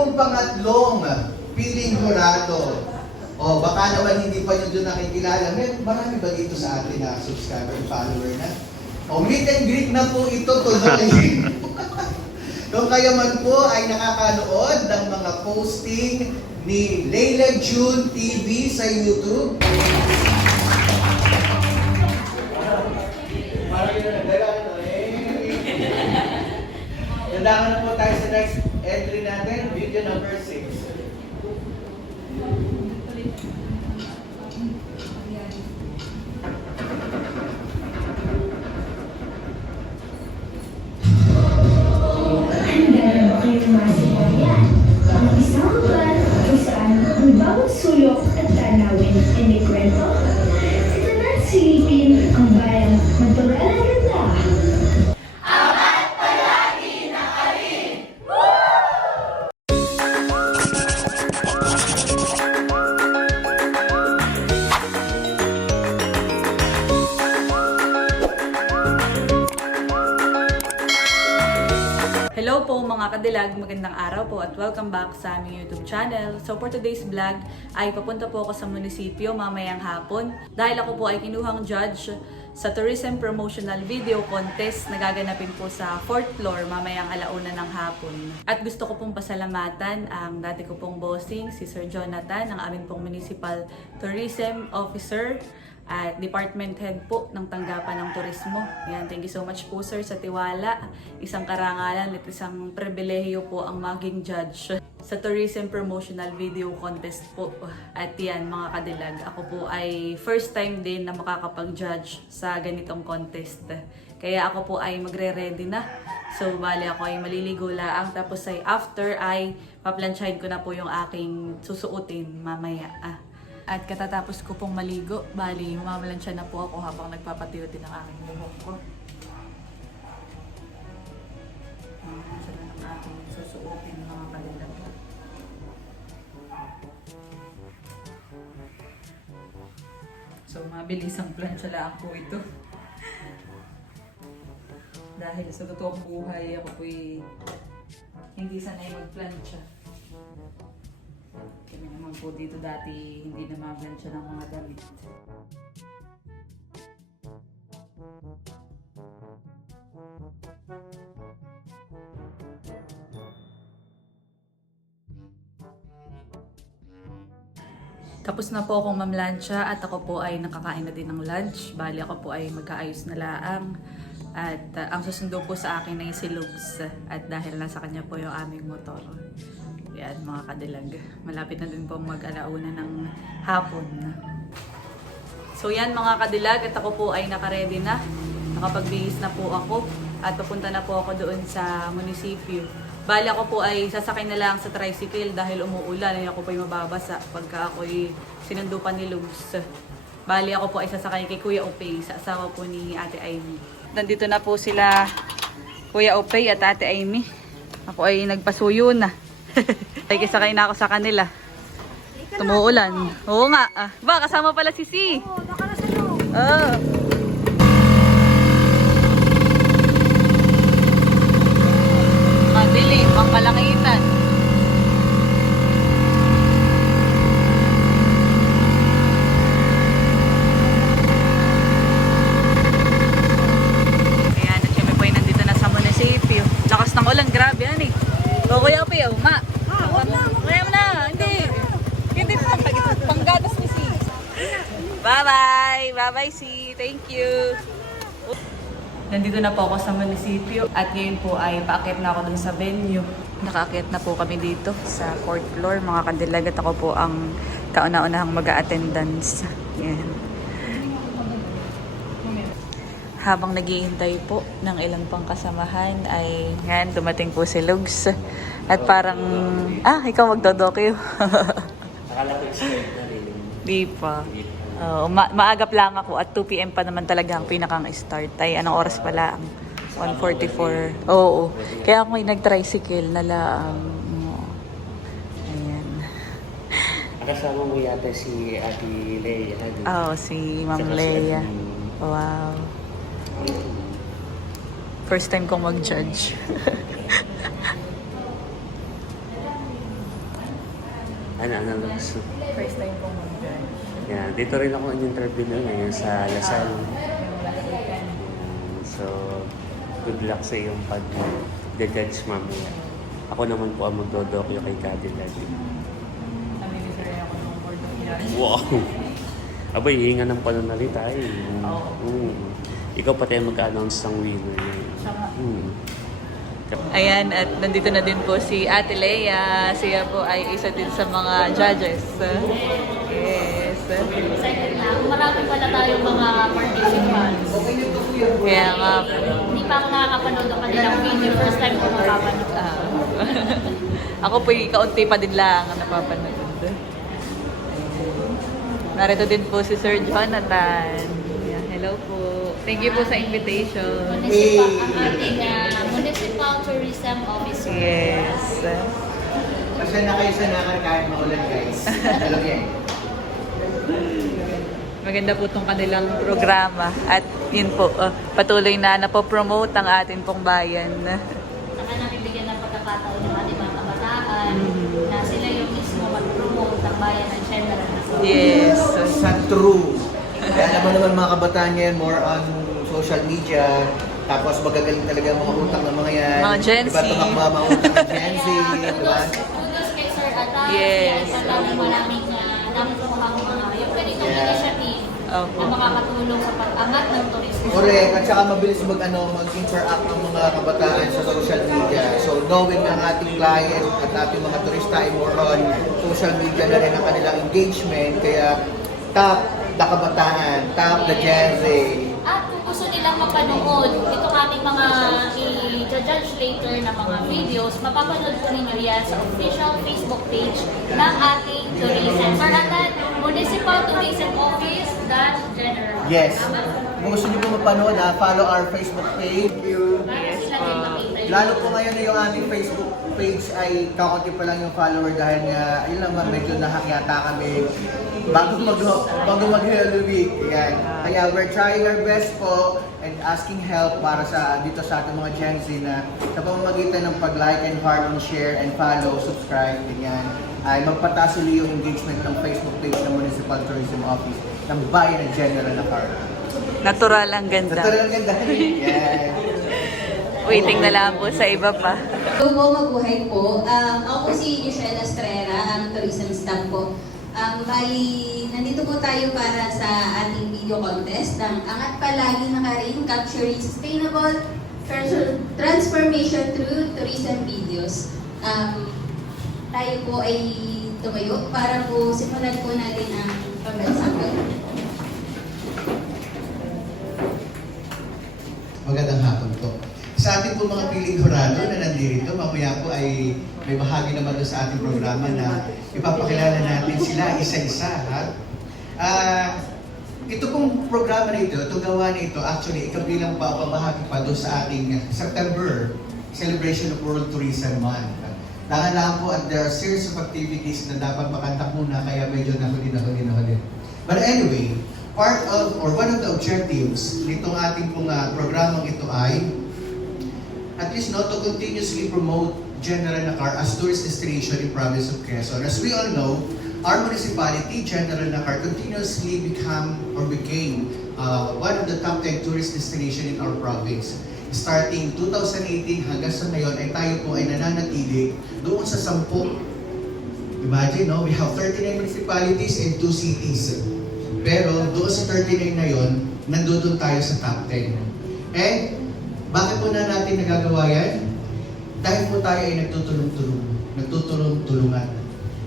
pong pangatlong piling jurado. O, baka naman hindi pa nyo doon nakikilala. May, marami ba dito sa atin na subscriber and follower na? O, meet and greet na po ito tuloy. Kung kayo man po ay nakakanood ng mga posting ni Leila June TV sa YouTube. Parang yun na nagdala, eh. Na po tayo sa next entry natin, video number 6. Welcome back sa aming YouTube channel. So for today's vlog ay papunta po ako sa munisipyo mamayang hapon dahil ako po ay kinuhang judge sa Tourism Promotional Video Contest na gaganapin po sa 4th floor mamayang alauna ng hapon. At gusto ko pong pasalamatan ang dati ko pong bossing, si Sir Jonathan, ang aming pong Municipal Tourism Officer at department head po ng tanggapan ng turismo. Yan, thank you so much po sir sa tiwala. Isang karangalan at isang pribilehiyo po ang maging judge sa Tourism Promotional Video Contest po. At yan mga kadilag, ako po ay first time din na makakapag-judge sa ganitong contest. Kaya ako po ay magre-ready na. So, bali ako ay maliligo laang. Tapos ay after ay paplansyahin ko na po yung aking susuotin mamaya. Ah. At katatapos ko pong maligo, bali, mamalansya na po ako habang nagpapatiyot din ang aking buhok ko. Mamalansya na. So, mabilis ang plansya lang po ito. Dahil sa totoong buhay, ako po'y hindi sanay magplansya. Po dito dati hindi na mablansya ng mga damit. Tapos na po akong mamlansya at ako po ay nakakain na din ng lunch. Bali ako po ay magkaayos na laang. At uh, ang susundo po sa akin ay si Lugs. At dahil nasa kanya po yung aming motor. Yan mga kadilag. Malapit na din po mag-alauna ng hapon. So yan mga kadilag at ako po ay nakaredy na. Nakapagbihis na po ako at papunta na po ako doon sa munisipyo. Bali ako po ay sasakay na lang sa tricycle dahil umuulan ay ako po ay mababasa pagka ako ay sinundupan ni Lugs. Bali ako po ay sasakay kay Kuya Opey sa asawa po ni Ate Amy. Nandito na po sila Kuya Opey at Ate Amy. Ako ay nagpasuyo na. ay kisakay na ako sa kanila. Tumuulan. Oo nga. Ah, ba, kasama pala si Si. Oo, baka nasa. Oo. Madilim, ang kalangitan. Ayan, at kami po ay nandito na sa munisipyo. Lakas ng ulan, grabe yan eh. O kuya po yung ma. Kaya mo na, hindi. Hindi pa, panggatas ni si. Si. Thank you. Nandito na po ako sa munisipyo at ngayon po ay paakit na ako dun sa venue. Nakaakyat na po kami dito sa fourth floor. Mga kadilag at ako po ang kauna-unahang mag-attendance. Yan. Habang naghihintay po ng ilang pang kasamahan ay ngayon dumating po si Lugs. At parang, ah, ikaw magdodokyo. Akala ko rin. Di pa. Oo, ma- maagap lang ako at 2 p.m. pa naman talaga ang pinakang start. Ay, anong oras pala? Ang 1.44. Oo. Kaya ako may nag-tricycle na lang. Oo. Ayan. Kasama mo yata si Ate Leia. Oo, si Ma'am Leia. Wow. First time kong mag-judge. Ano, ano, Lux? First time pong mag-judge. Yeah, dito rin ako in-interview na ngayon sa Lasal. So, good luck sa iyong pag-judge mamaya. Ako naman po ang magdodokyo kay of judge. Wow! Abay, hinga ng pananalita eh. Mm. Ikaw pa tayo mag-announce ng winner. Nga. Mm. Ayan, at nandito na din po si Ate Lea. Siya po ay isa din sa mga judges. Yes. Excited na. Marami pala tayong mga participants. Kaya nga po. Hindi pa ako nakakapanood ng kanilang video. First time ko makapanood. ah, ako po yung kaunti pa din lang ang napapanood. Narito din po si Sir Jonathan. Ayan, hello po. Thank you po sa invitation. Municipal, ang ating ah, Municipal Tourism Officer. Yes. Kasi na kayo sa nakar kahit maulan guys. Alam yan. Maganda po itong kanilang programa. At yun po, uh, patuloy na napopromote ang atin pong bayan. Saka nabibigyan ng pagkakataon ng ating mga kabataan na sila yung mismo mag-promote ng bayan ng General. Yes. Sa true. Kaya naman naman mga kabataan ngayon more on social media. Tapos magagaling talaga ang mga utang ng mga yan. Mga Gen Z. Diba tumakba mga utang ng Gen Z. Diba? kudos, kay Sir Atay. Yes. At maraming uh, dami po ang mga yung ganitong Yeah. initiative Opo. na makakatulong sa pag-angat ng turismo. Correct. At saka mabilis mag, ano, mag-interact ng mga kabataan sa social media. So knowing ang ating client at ating mga turista ay more on social media na rin ang kanilang engagement. Kaya top the kabataan, top the Gen Z. At kung gusto nilang mapanood itong aming mga i-judge later na mga videos, mapapanood po ninyo yan sa official Facebook page ng ating tourism. At Municipal Tourism Office, that general. Yes. Kung gusto niyo po mapanood, ha, follow our Facebook page. Din makita yun. Lalo po ngayon na yung aming Facebook page ay kakaunti pa lang yung follower dahil nga, ayun lang ba, medyo nahakyata kami bago mag bago mag Week. Yan. Kaya we're trying our best po and asking help para sa dito sa ating mga Gen Z na sa pamamagitan ng pag-like and heart and share and follow, subscribe, ganyan ay magpataas uli yung engagement ng Facebook page ng Municipal Tourism Office ng Bayan ng General Nakar. Natural ang ganda. Natural ang ganda. Yan. Waiting na lang po sa iba pa. Hello po, mabuhay po. Um, ako po si Yushela Estrera, ang tourism staff po. Um, bali, nandito po tayo para sa ating video contest ng Angat Palagi na Karin Capturing Sustainable Trans- Transformation Through Tourism Videos. Um, tayo po ay tumayo para po simulan po natin ang pagkasagot. Magandang hapon po. Sa ating po mga piling hurado na nandito, mamaya po ay may bahagi naman doon sa ating programa na ipapakilala natin sila isa-isa. Ha? Ah, ito pong programa na ito, itong gawa na ito, actually, ikabilang pa o bahagi pa doon sa ating September celebration of World Tourism Month. Lang po at there are series of activities na dapat makantak muna kaya medyo nahuli, nahuli, nahuli. But anyway, part of or one of the objectives nitong ating pong ah, programang ito ay at least no, to continuously promote General Nakar as tourist destination in province of Quezon. As we all know, our municipality, General Nakar, continuously become or became uh, one of the top 10 tourist destination in our province. Starting 2018 hanggang sa ngayon ay tayo po ay nananatili doon sa 10 Imagine, no? We have 39 municipalities and 2 cities. Pero doon sa 39 na yon, nandoon tayo sa top 10. And bakit po na natin nagagawa yan? Dahil po tayo ay nagtutulong-tulong, nagtutulong-tulungan.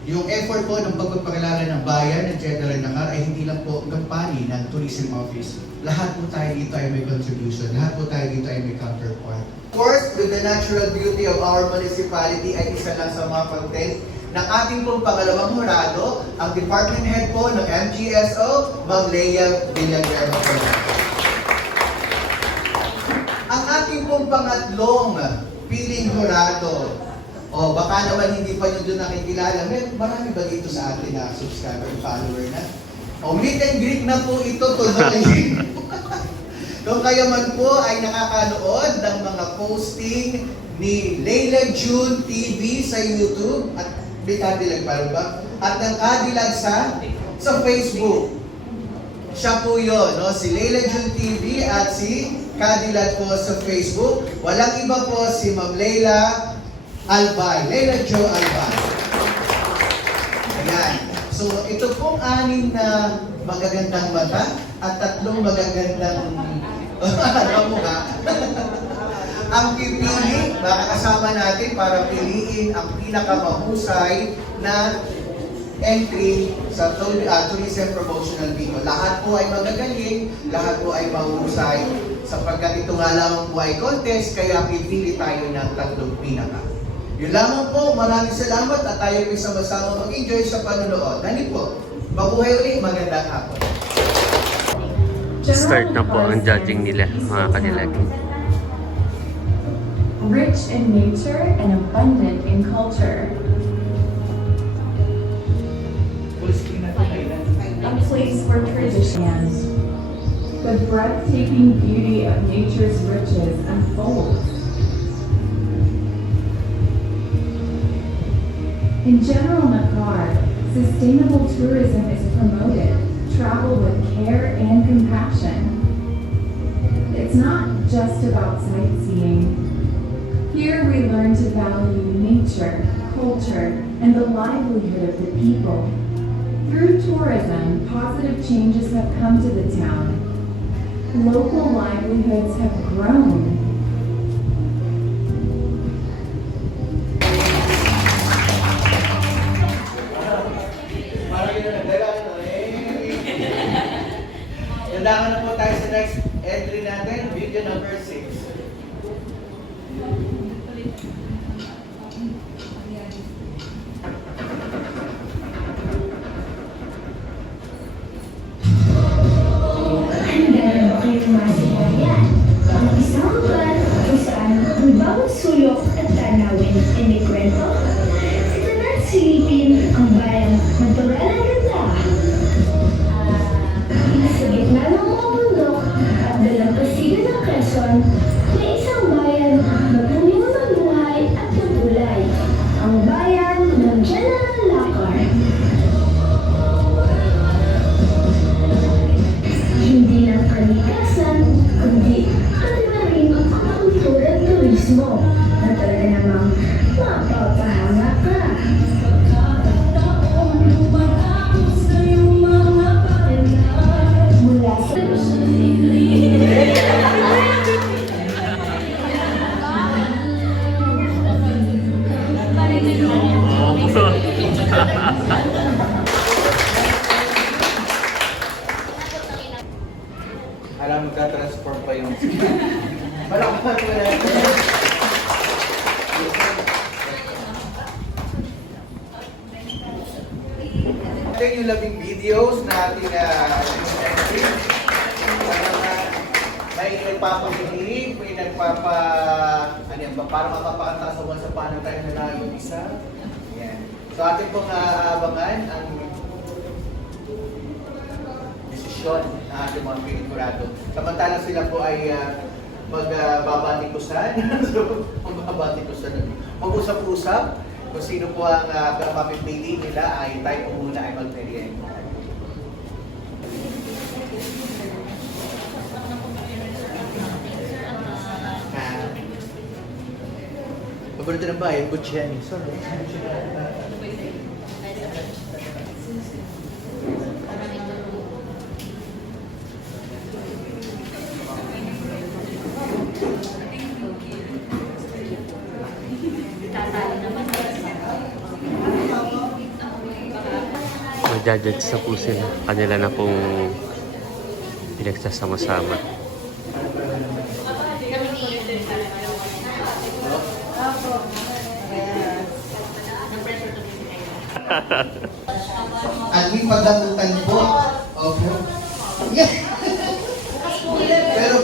Yung effort po ng pagpapakilala ng bayan ng General Nakar ay hindi lang po gampani ng Tourism Office. Lahat po tayo dito ay may contribution. Lahat po tayo dito ay may counterpart. Of course, with the natural beauty of our municipality ay isa lang sa mga content ng ating pong pangalawang hurado, ang Department Head po ng MGSO, Ma'am Leia Villanueva ating pong pangatlong piling hurado, o baka naman hindi pa nyo doon nakikilala, may marami ba dito sa atin na subscriber and follower na? O meet and greet na po ito tuloy. Kung kayo man po ay nakakanood ng mga posting ni Leila June TV sa YouTube at May Cadillac pa rin ba? At ng Cadillac sa, sa Facebook. Siya po yun, no? si Leila June TV at si Cadillac po sa Facebook. Walang iba po si Ma'am Leila Albay. Leila Jo Albay. Ayan. So, ito pong anim na magagandang mata at tatlong magagandang ka? ang pipili, makakasama natin para piliin ang pinakamahusay na entry sa ah, tourism promotional video. Lahat po ay magagaling, lahat po ay mahusay. Sapagkat ito nga lamang po ay contest, kaya pipili tayo ng tatlong pinaka. Yun lamang po, maraming salamat at tayo ay sama-sama mag-enjoy sa panonood. Nani po, mabuhay ulit, magandang hapon. Start na po ang judging nila, mga kanilag. rich in nature and abundant breathtaking beauty of nature's riches unfolds. In General Nakar, sustainable tourism is promoted. Travel with care and compassion. It's not just about sightseeing. Here we learn to value nature, culture, and the livelihood of the people. Through tourism, positive changes have come to the town. Local livelihoods have grown. Ito yung labing videos na ating uh, may nagpapakilig, may nagpapa... Ano yan ba? Para mapapakanta sa sa paano tayo nanalo isa. Yan. So ating pong aabangan ang desisyon ng ating mga pinikurado. Samantalang sila po ay uh, magbabatikusan. so, magbabatikusan. Mag-usap-usap kung sino po ang uh, mapipili nila ay tayo muna ay magmerienda. Ah. Paborito ng bayan, Butcheni. Sorry. Magja-judge na po sila. Kanila na pong pinagsasama-sama. May pagdamutan po. Opo. Yeah. Pero,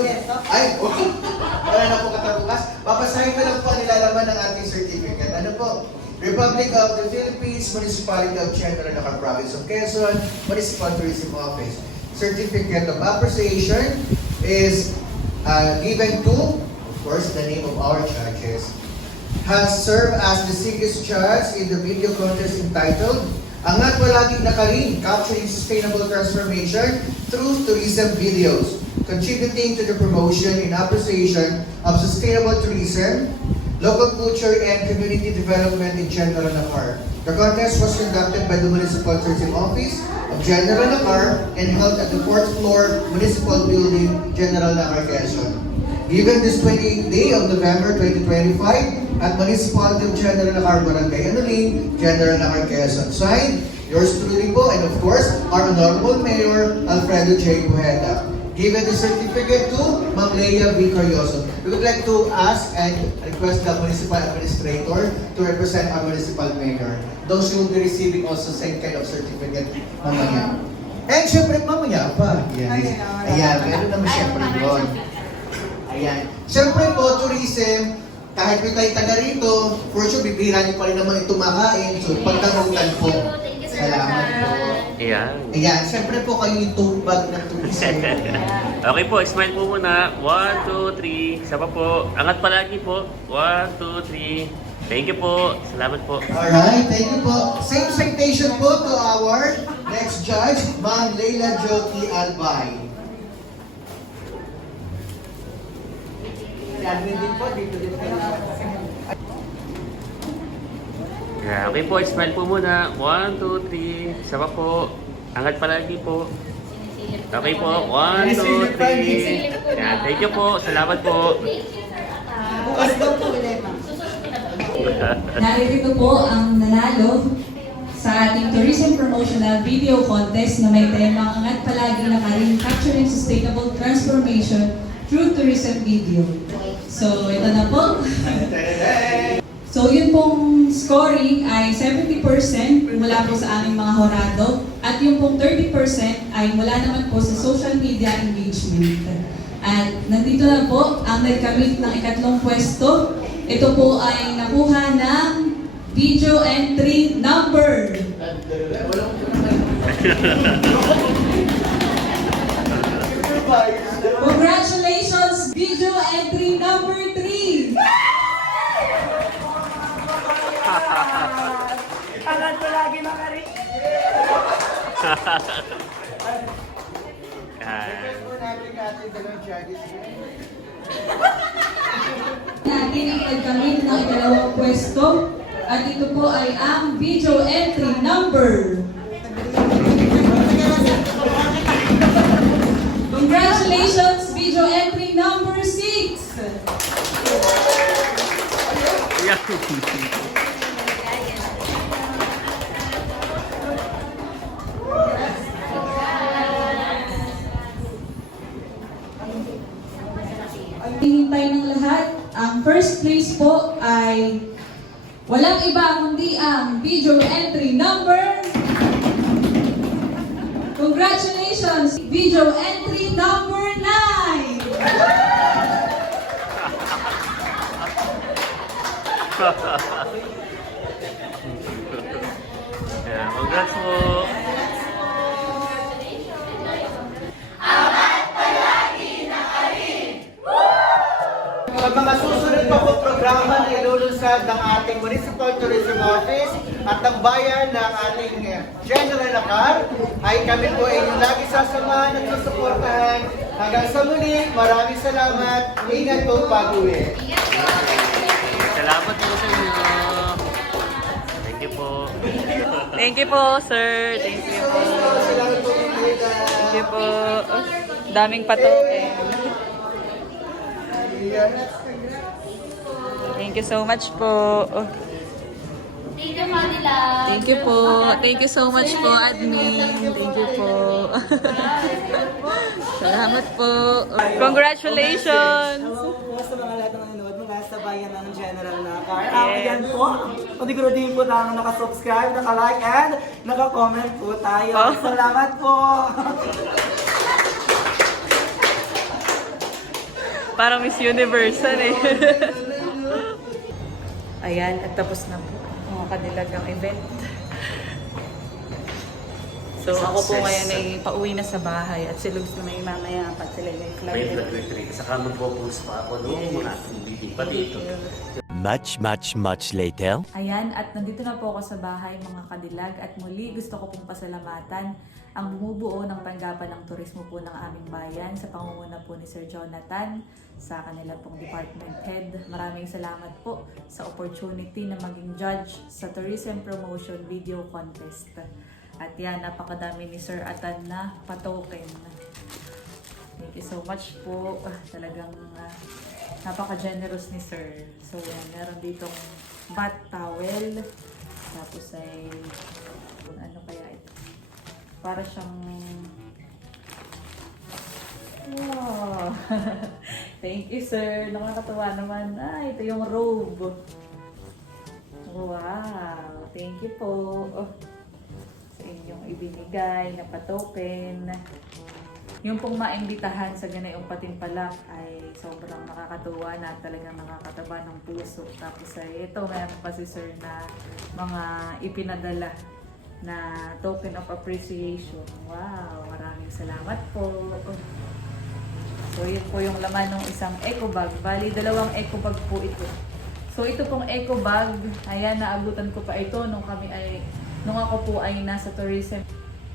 ay, wala na po katabukas. Babasahin ko lang po nilalaman ng ating certificate. Ano po? Republic of the Philippines, Municipality of Nakar Province of Quezon, Municipal Tourism Office. Certificate of Appreciation is uh, given to, of course, the name of our judges. has served as the Sigis judge in the video contest entitled Angat Palaging Nakarin, Capturing Sustainable Transformation Through Tourism Videos, contributing to the promotion and appreciation of sustainable tourism, local culture, and community development in General Nakar. The contest was conducted by the Municipal Tourism Office of General Nakar and held at the fourth floor Municipal Building, General Nakar, Quezon. Given this 28th day of November 2025 at Municipality of General Nakar, Barangay Anuling, General Nakar, Quezon. Signed, yours truly po, and of course, our Honorable Mayor, Alfredo J. Pujeda. Given the certificate to Ma'am Leia V. Carioso. We would like to ask and request the Municipal Administrator to represent our Municipal Mayor. Those who will be receiving also same kind of certificate mamaya. And syempre mamaya pa. Ayan, Ayan meron naman syempre yun. Ayan. Siyempre po, tourism, kahit may tayo taga rito, for sure, bibira niyo pa rin naman ito makain. So, pagkamutan po. Salamat po. Ayan. Ayan, siyempre po kayo yung tubag ng tourism. Okay po, smile po muna. One, two, three. Isa pa po. Angat palagi po. One, two, three. Thank you po. Salamat po. Alright, thank you po. Same citation po to our next judge, Ma'am Leila Jyoti Albay. Admin din po, dito din po. Yeah, okay po, smile po muna. One, two, three. Isa pa po. Angat palagi po. Okay po. ako. One, two, Sinisilip pa, three. sinisilip ko na. Yan, thank you po. Salamat po. Bukas daw po, Lema. Narito po ang nanalo sa ating Tourism Promotional Video Contest na may temang Angat Palagi na Karin Capturing Sustainable Transformation Through Tourism Video. So, ito na po. Scoring ay 70% mula po sa aming mga horado at yung pong 30% ay mula naman po sa social media engagement. At nandito na po ang nagkamit ng ikatlong pwesto. Ito po ay nakuha ng video entry number. Congratulations, Yan. natin ating dalawang judges. natin ang nagkamit ng ikalawang pwesto at ito po ay ang video entry number. Congratulations, video entry number 6! First place po ay walang iba kundi ang video entry number. Congratulations! Video entry number 9! Yeah, congrats po. Pa po programa na ilulunsad ng ating Municipal Tourism Office at ng bayan ng ating eh, General Nakar, ay kami po ay inyong lagi sasamahan at susuportahan. Hanggang sa muli, maraming salamat. Ingat po pag-uwi. Salamat po sa inyo. Thank you po. Thank you po, sir. Thank you po. Salamat po. Thank you po. Daming patoke. Thank you so much po. Thank you, Manila. Thank you po. Thank you so much po, admin. Thank you po. Salamat po. Congratulations! Hello po sa mga lahat ng nanonood mula sa bayan ng General Nakar. Yes. Um, ayan po, patiguro-din po tayo nakasubscribe, nakalike, and nakakomment po tayo. Oh. Salamat po! Parang Miss Universe yan eh. Ayan, at tapos na po ang mga kanilagang event. So ako po ngayon ay pauwi na sa bahay at si Lugs na may mamaya pa sila may May flight. vlog retreat. Saka magpo-post pa ako noong mga activity pa dito. Much, much, much later. Ayan, at nandito na po ako sa bahay mga kadilag at muli gusto ko pong pasalamatan ang bumubuo ng tanggapan ng turismo po ng aming bayan sa pangunguna po ni Sir Jonathan sa kanila pong department head. Maraming salamat po sa opportunity na maging judge sa Tourism Promotion Video Contest. At yan, napakadami ni Sir Atan na patoken. Thank you so much po. Ah, talagang ah, napaka-generous ni Sir. So yan, meron ditong bat towel. Tapos ay, ano kaya ito? Para siyang, wow! Thank you, Sir. Nakakatuwa naman. Ah, ito yung robe. Wow! Thank you po. Sa inyong ibinigay na patoken. Yung pong maimbitahan sa ganayong patimpalak ay sobrang nakakatuwa na talagang nakakataba ng puso. Tapos ay ito, meron pa si Sir na mga ipinadala na token of appreciation. Wow, maraming salamat po. So yun po yung laman ng isang eco bag. Bali, dalawang eco bag po ito. So ito pong eco bag, ayan, naabutan ko pa ito nung kami ay, nung ako po ay nasa tourism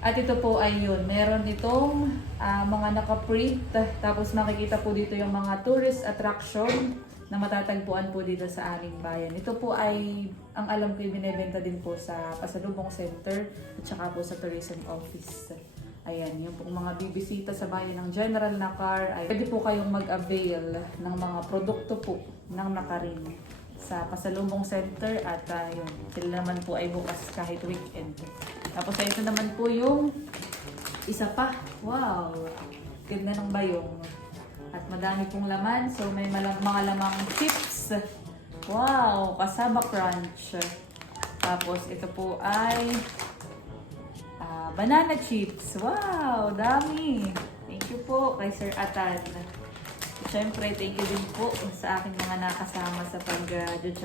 at ito po ay yun, meron itong ah, mga nakaprint, tapos makikita po dito yung mga tourist attraction na matatagpuan po dito sa aming bayan. Ito po ay, ang alam ko, binebenta din po sa Pasalubong Center at saka po sa Tourism Office. Ayan, yung pong mga bibisita sa bayan ng General Nakar, ay pwede po kayong mag-avail ng mga produkto po ng Nakarin sa Pasalubong Center at uh, yun, sila naman po ay bukas kahit weekend. Tapos ito naman po yung isa pa. Wow! Ganda ng bayong. At madami pong laman. So may mga lamang chips. Wow! Kasaba crunch. Tapos ito po ay ah, banana chips. Wow! Dami! Thank you po kay Sir Atan. Siyempre, thank you din po sa aking mga nakasama sa pag-judge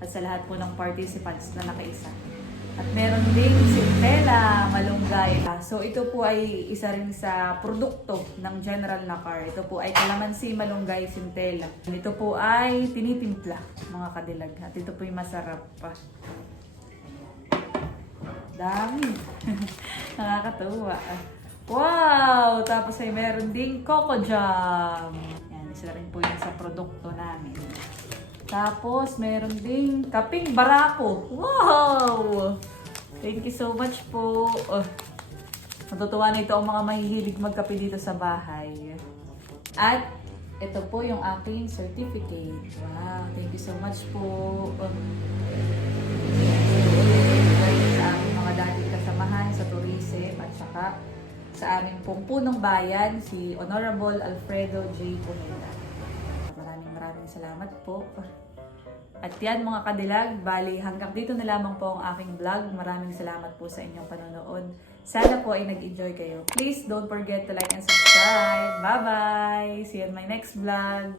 at sa lahat po ng participants na nakaisa. At meron din si Tela Malunggay. So ito po ay isa rin sa produkto ng General Nakar. Ito po ay Kalamansi Malunggay Sintela. Ito po ay tinitimpla mga kadilag. At ito po ay masarap pa. Dami. Nakakatuwa. Wow! Tapos ay meron ding Coco Jam. Yan, isa rin po yun sa produkto namin. Tapos meron ding kaping barako. Wow! Thank you so much po. Uh, natutuwa na ito ang mga mahihilig magkape dito sa bahay. At ito po yung aking certificate. Wow! Thank you so much po. Um, sa aming mga dating kasamahan sa tourism at saka sa aming pong punong bayan, si Honorable Alfredo J. Pumela. Maraming maraming salamat po. At yan mga kadilag, bali hanggang dito na lamang po ang aking vlog. Maraming salamat po sa inyong panonood. Sana po ay nag-enjoy kayo. Please don't forget to like and subscribe. Bye-bye! See you in my next vlog!